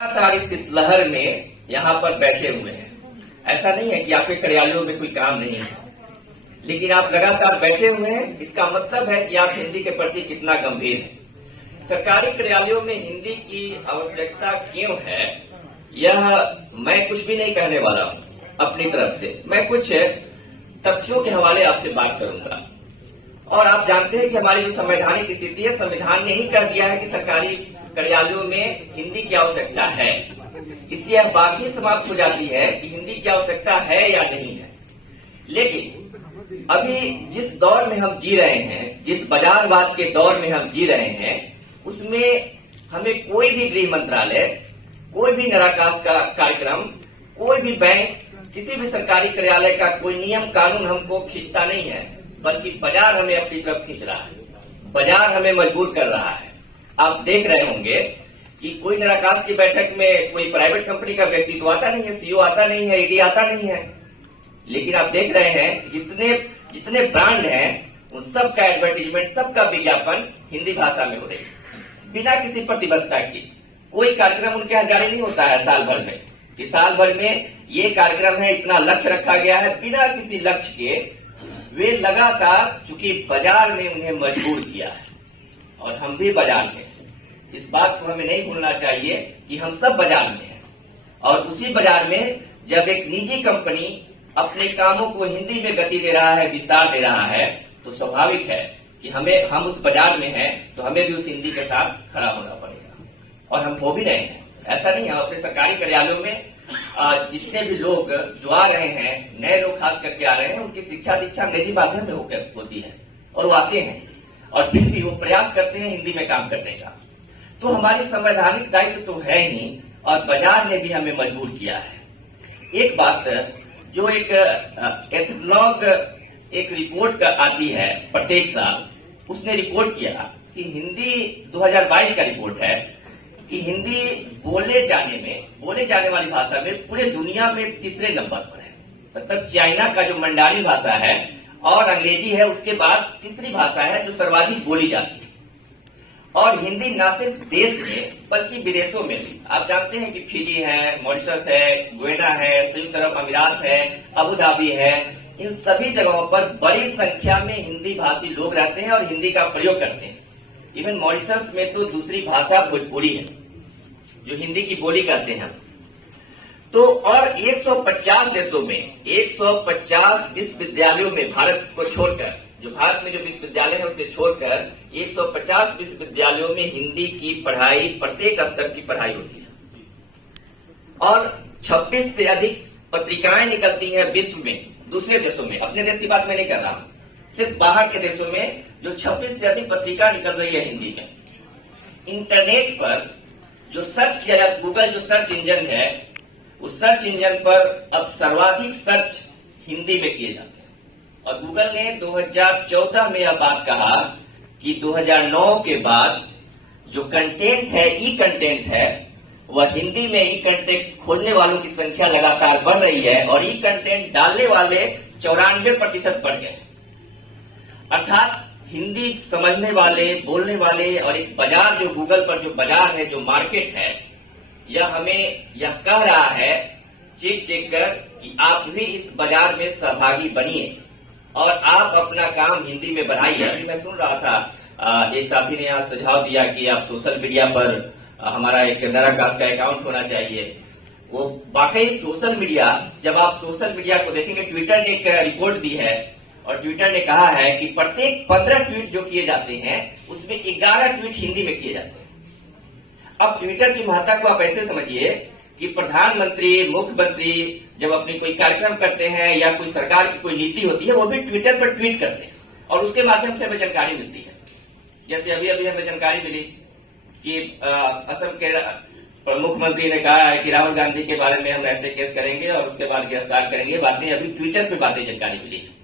लगातार स्थित लहर में यहाँ पर बैठे हुए हैं। ऐसा नहीं है कि आपके कार्यालयों में कोई काम नहीं है, लेकिन आप लगातार बैठे हुए हैं। इसका मतलब है कि आप हिंदी के प्रति कितना गंभीर हैं। सरकारी कार्यालयों में हिंदी की आवश्यकता क्यों है, यह मैं कुछ भी नहीं कहने वाला हूं अपनी तरफ से। मैं कुछ तथ्यों के हवाले आपसे बात करूंगा। और आप जानते हैं कि हमारी जो संवैधानिक स्थिति है, संविधान ने ही कर दिया है कि सरकारी कार्यालयों में हिंदी की आवश्यकता है। इसलिए यह बात ही समाप्त हो जाती है कि हिंदी की आवश्यकता है या नहीं है। लेकिन अभी जिस दौर में हम जी रहे हैं, जिस बाजारवाद के दौर में हम जी रहे हैं, उसमें हमें कोई भी गृह मंत्रालय, कोई भी नराकाश का कार्यक्रम, कोई भी बैंक, किसी भी सरकारी कार्यालय का कोई नियम कानून हमको खींचता नहीं है, बल्कि बाजार हमें अपनी तरफ खींच रहा है। बाजार हमें मजबूर कर रहा है। आप देख रहे होंगे कि कोई नराकाश की बैठक में कोई प्राइवेट कंपनी का व्यक्ति तो आता नहीं है, सीईओ आता नहीं है, ईडी आता नहीं है, लेकिन आप देख रहे हैं कि जितने ब्रांड हैं उन सबका एडवर्टीजमेंट, सबका विज्ञापन हिंदी भाषा में हो रही है, बिना किसी प्रतिबद्धता की। कोई कार्यक्रम उनके यहाँ जारी नहीं होता है साल भर में कि साल भर में ये कार्यक्रम है, इतना लक्ष्य रखा गया है। बिना किसी लक्ष्य के वे लगातार, चूंकि बाजार ने उन्हें मजबूर किया है और हम भी बाजार में हैं। इस बात को हमें नहीं भूलना चाहिए कि हम सब बाजार में हैं। और उसी बाजार में जब एक निजी कंपनी अपने कामों को हिंदी में गति दे रहा है, विस्तार दे रहा है, तो स्वाभाविक है कि हम उस बाजार में हैं, तो हमें भी उस हिंदी के साथ खड़ा होना पड़ेगा। और हम हो भी रहे हैं। ऐसा नहीं है, हम अपने सरकारी कार्यालयों में जितने भी लोग जो आ रहे हैं, नए लोग खास करके आ रहे हैं, उनकी शिक्षा दीक्षा अंग्रेजी माध्यम में होती है और वो आते हैं और फिर भी वो प्रयास करते हैं हिंदी में काम करने का। तो हमारी संवैधानिक दायित्व तो है ही, और बाजार ने भी हमें मजबूर किया है। एक बात जो एक एथलॉग एक रिपोर्ट आती है प्रत्येक साल, उसने रिपोर्ट किया कि हिंदी 2022 का रिपोर्ट है कि हिंदी बोले जाने वाली भाषा में पूरे दुनिया में तीसरे नंबर पर है। मतलब चाइना का जो मंडारी भाषा है और अंग्रेजी है, उसके बाद तीसरी भाषा है जो सर्वाधिक बोली जाती है। और हिंदी न सिर्फ देश में बल्कि विदेशों में भी, आप जानते हैं कि फिजी है, मॉरिशस है, गुयाना है, संयुक्त अरब अमीरात है, अबू धाबी है, इन सभी जगहों पर बड़ी संख्या में हिंदी भाषी लोग रहते हैं और हिंदी का प्रयोग करते हैं। इवन मॉरिशस में तो दूसरी भाषा भोजपुरी है जो हिंदी की बोली करते हैं। तो और 150 देशों में 150 विश्वविद्यालयों में, भारत को छोड़कर, जो भारत में जो विश्वविद्यालय है उसे छोड़कर 150 विश्वविद्यालयों में हिंदी की पढ़ाई, प्रत्येक स्तर की पढ़ाई होती है। और 26 से अधिक पत्रिकाएं निकलती हैं विश्व में, दूसरे देशों में। अपने देश की बात मैं नहीं कर रहा हूं, सिर्फ बाहर के देशों में जो 26 से अधिक पत्रिका निकल रही है हिंदी में। इंटरनेट पर जो सर्च किया जाता है, गूगल जो सर्च इंजन है, उस सर्च इंजन पर अब सर्वाधिक सर्च हिंदी में किए जाते हैं। और गूगल ने 2014 में यह बात कहा कि 2009 के बाद जो कंटेंट है, ई कंटेंट है, वह हिंदी में ई कंटेंट खोजने वालों की संख्या लगातार बढ़ रही है और ई कंटेंट डालने वाले 94% बढ़ गए। अर्थात हिंदी समझने वाले, बोलने वाले, और एक बाजार जो गूगल पर जो बाजार है, जो मार्केट है, यह हमें यह कह रहा है चेक कर कि आप भी इस बाजार में सहभागी बनिए और आप अपना काम हिंदी में बढ़ाइए। अभी मैं सुन रहा था, एक साथी ने यहाँ सुझाव दिया कि आप सोशल मीडिया पर हमारा एक नराकाश का अकाउंट होना चाहिए। वो वाकई सोशल मीडिया, जब आप सोशल मीडिया को देखेंगे, ट्विटर ने एक रिपोर्ट दी है और ट्विटर ने कहा है कि प्रत्येक 15 ट्वीट जो किए जाते हैं उसमें 11 ट्वीट हिंदी में किए जाते हैं। अब ट्विटर की महत्ता को आप ऐसे समझिए कि प्रधानमंत्री, मुख्यमंत्री जब अपनी कोई कार्यक्रम करते हैं या कोई सरकार की कोई नीति होती है, वो भी ट्विटर पर ट्वीट करते हैं और उसके माध्यम से हमें जानकारी मिलती है। जैसे अभी हमें जानकारी मिली कि असम के मुख्यमंत्री ने कहा है कि राहुल गांधी के बारे में हम ऐसे केस करेंगे और उसके बाद गिरफ्तार करेंगे। बातें अभी ट्विटर पे बातें जानकारी मिली है।